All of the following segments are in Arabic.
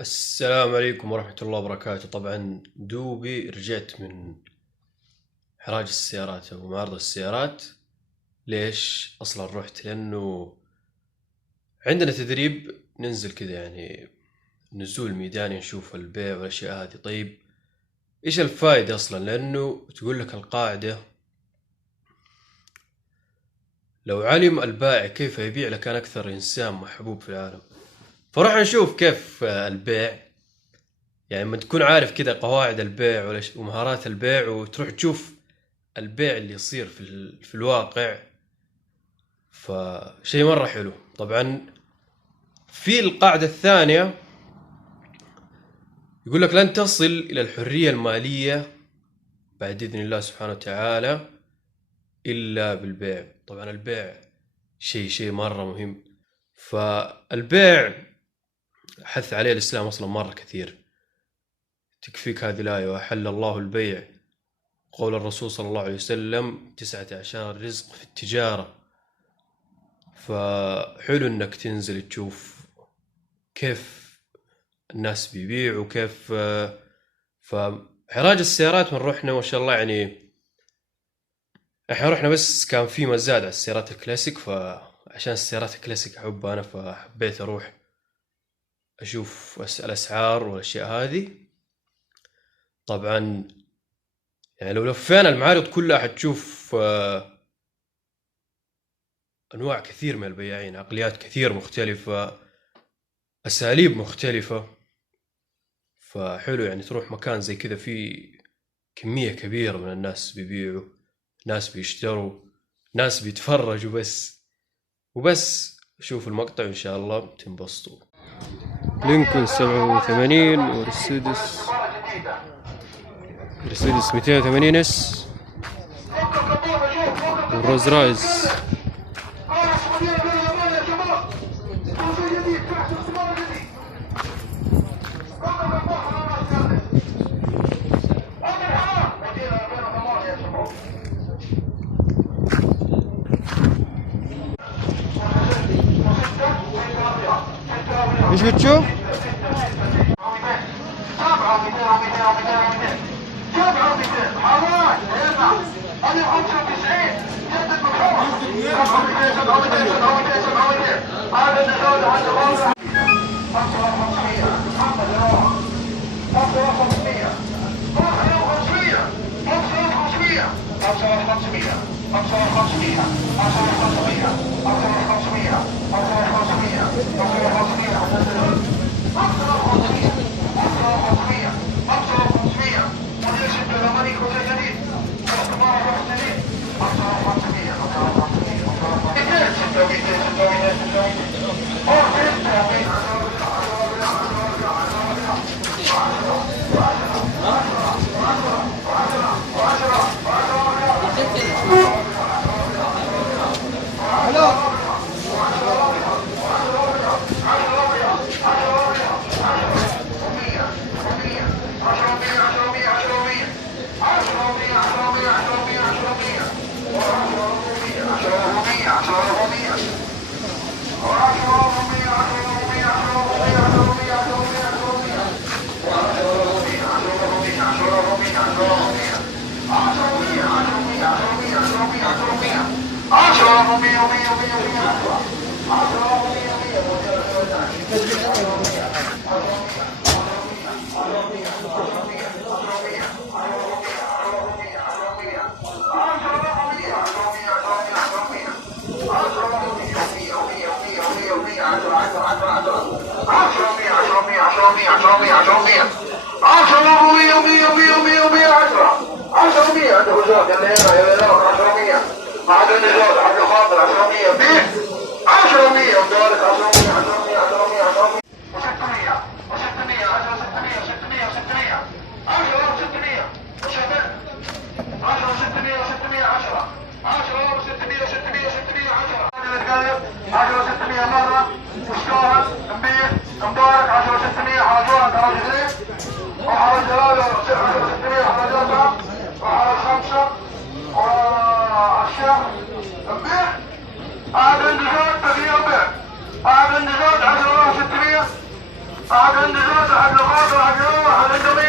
السلام عليكم ورحمة الله وبركاته. طبعا دوبي رجعت من حراج السيارات أو معرض السيارات. ليش أصلا رحت؟ لأنه عندنا تدريب ننزل كذا، يعني نزول ميداني نشوف البيع والأشياء هذه. طيب إيش الفائدة أصلا؟ لأنه تقول لك القاعدة: لو علم البائع كيف يبيع لكان أكثر إنسان محبوب في العالم. فراح نشوف كيف البيع، يعني لما تكون عارف كذا قواعد البيع ومهارات البيع، وتروح تشوف البيع اللي يصير في الواقع، فشيء مرة حلو. طبعا في القاعدة الثانية يقول لك: لن تصل إلى الحرية المالية بعد إذن الله سبحانه وتعالى إلا بالبيع. طبعا البيع شيء مرة مهم. فالبيع حث عليه الإسلام أصلا مرة كثير. تكفيك هذه الآية: وأحل الله البيع، قول الرسول صلى الله عليه وسلم: 19 رزق في التجارة. فحلو انك تنزل تشوف كيف الناس بيبيعوا وكيف. فحراج السيارات من رحنا ما شاء الله، يعني احنا رحنا بس كان في مزاد على السيارات الكلاسيك، فعشان السيارات الكلاسيك احبها انا فحبيت اروح اشوف الاسعار والاشياء هذه. طبعا يعني لو لفينا المعارض كلها حتشوف انواع كثير من البياعين، عقليات كثير مختلفة، اساليب مختلفة. فحلو يعني تروح مكان زي كذا فيه كمية كبيرة من الناس بيبيعوا، ناس بيشتروا، ناس بيتفرجوا وبس شوفوا المقطع إن شاء الله تنبسطوا. لينكولن 87 مرسيدس 280 اس والروز رايز. ايش بتشوف؟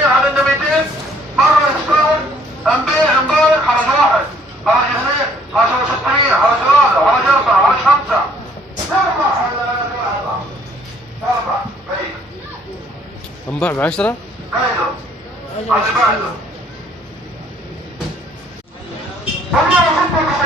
على 200 مرة يشتغل انبيع انبارك حرج واحد حرج اثنين حرج 600 حرج 3 حرج 4 حرج 5 4 انباع ب10 ايوه هذا بعده والله 96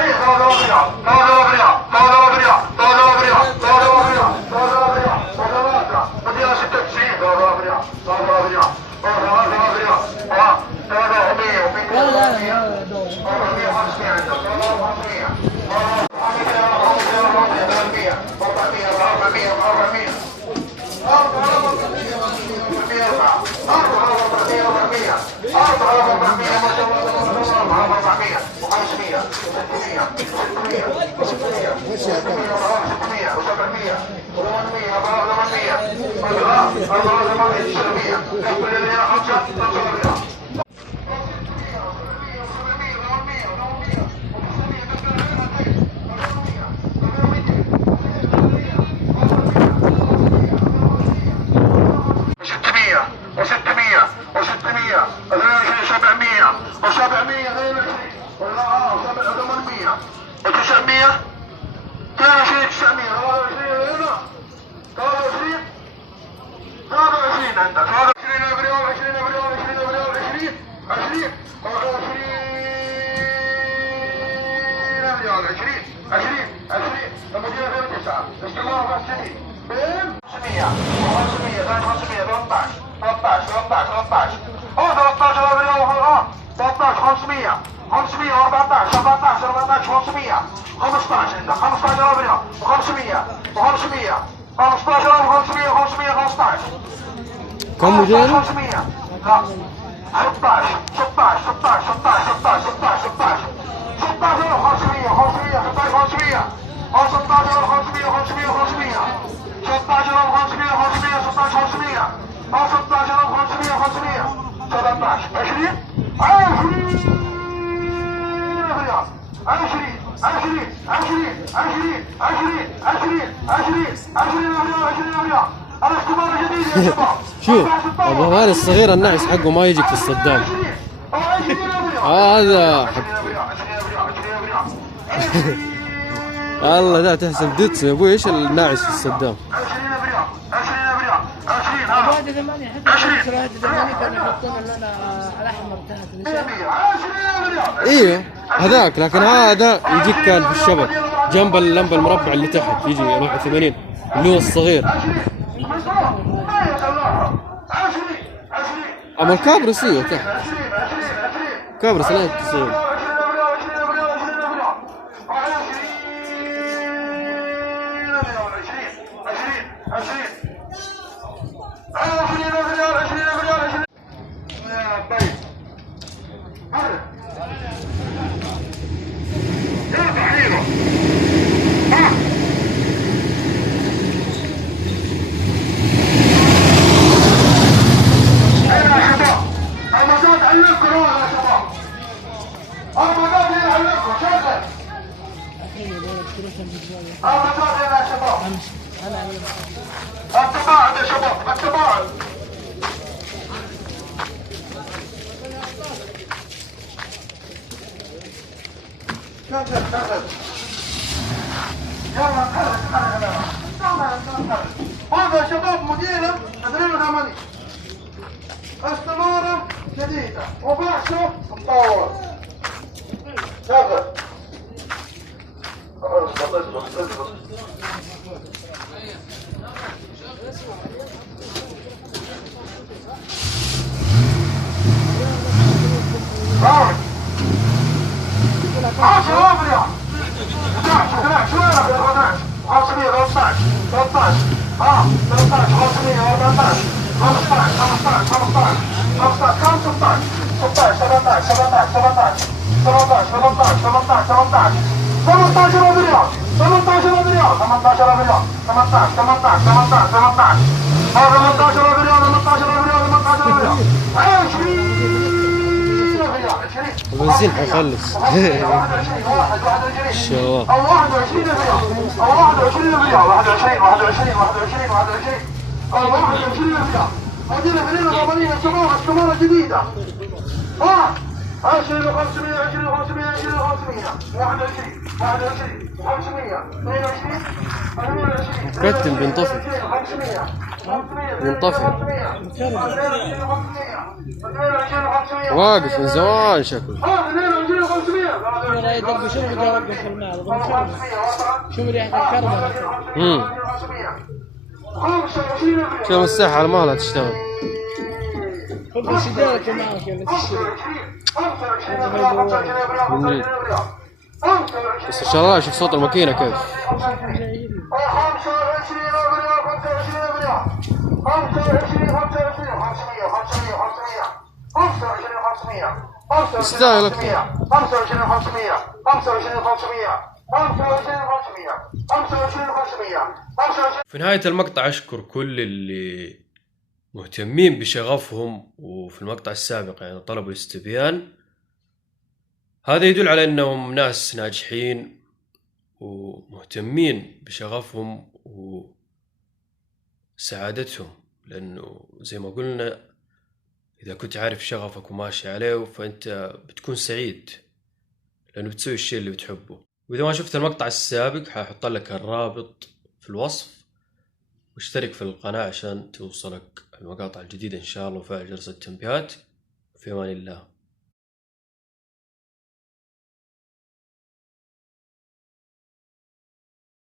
كم موديل؟ 500 لا 16 16 16 16 16 16 16 500 500 500 16 500 500 500 16 500 500 16 500 16 500 500 17 20 20 ريال 20 20 20 20 20 20 20 20 ريال الاختبار الجديد يا شباب. شوف ابو هاني الصغير النعس حقه ما يجيك في الصدام. هذا الله ده تحسن ديتس يا ابوي. ايش الناعس في الصدام؟ 20 كانوا يحطون اللون الاحمر تحت. ايوه هذاك، لكن هذا يجيك كان في الشبك جنب اللمبه المربع اللي تحت، يجي 81 اللي هو الصغير. اما الكابرس ايوه تحت كابرس لا تصير. التباعد يا شباب التباعد. هذا يا شباب مدينة تدريب الأماني استمارة جديدة وبعثة مطور. شغل البنزين حيخلص. الشباب 21 ريال 21 ريال 21 21 21 21 21 ريال موجودة في ليلة رمضانية استمارة جديدة. 20 و500 20 و500 20 و500 21 21 500 22 28 مكتم بينطفي 500 بينطفي 500 واقف من زمان شكله. رايد ارقى شنو بدي ارقى في المعرض شوف ريحه الكرمه. شوف الساحة على مالها تشتغل. خذ سيجارك معك اللي تشتري. من جد. بس ان شاء الله شوف صوت الماكينة كيف. 25 ريال 25 500 يستاهل أكثر. 25 500 25 500 25 500 في نهاية المقطع أشكر كل اللي مهتمين بشغفهم، وفي المقطع السابق يعني طلبوا الاستبيان. هذا يدل على أنهم ناس ناجحين ومهتمين بشغفهم وسعادتهم، لأنه زي ما قلنا إذا كنت عارف شغفك وماشي عليه فأنت بتكون سعيد، لأنه بتسوي الشيء اللي بتحبه. وإذا ما شفت المقطع السابق حأحط لك الرابط في الوصف، واشترك في القناة عشان توصلك المقاطع الجديدة إن شاء الله، وفعل جرس التنبيهات. في أمان الله.